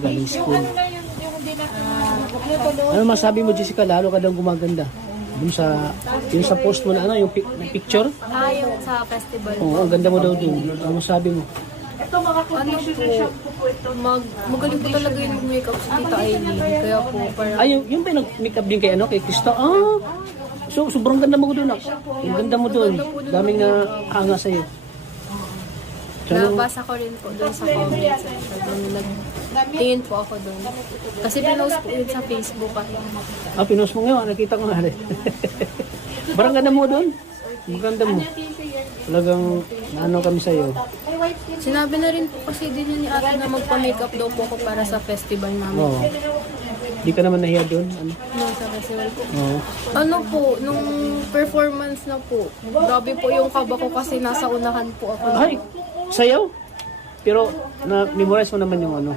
galing school. Ano masabi mo, Jessica? Lalo ka daw gumaganda. Yung sa post mo na ano, yung picture? Yung sa festival. Oo, ang ganda mo daw doon. Ano masabi mo? Ano po, magaling po talaga yung makeup si Tita Aileen. Kaya po, parang... Ay, yung ba nag-makeup din kay ano, kay Krista? So, sobrang ganda mo doon. Yung ganda mo doon. Daming na hanga sa'yo. Nabasa ko rin po doon sa comments. Nagtingin po ako doon. Kasi pinost po yun sa Facebook. Pinost mo ngayon. Nakita ko nga rin. Parang ganda mo doon. Ang ganda mo. Talagang naano kami sa'yo. Sinabi na rin po kasi din yun ni ate na magpa-makeup daw po ako para sa festival namin. Oo. Di ka naman nahiya doon? Ano? No, sa festival po. Oo. Ano po, nung performance na po, grabe po yung kaba ko kasi nasa unahan po ako. Ay, sayaw? Pero na-memorize mo naman yung ano?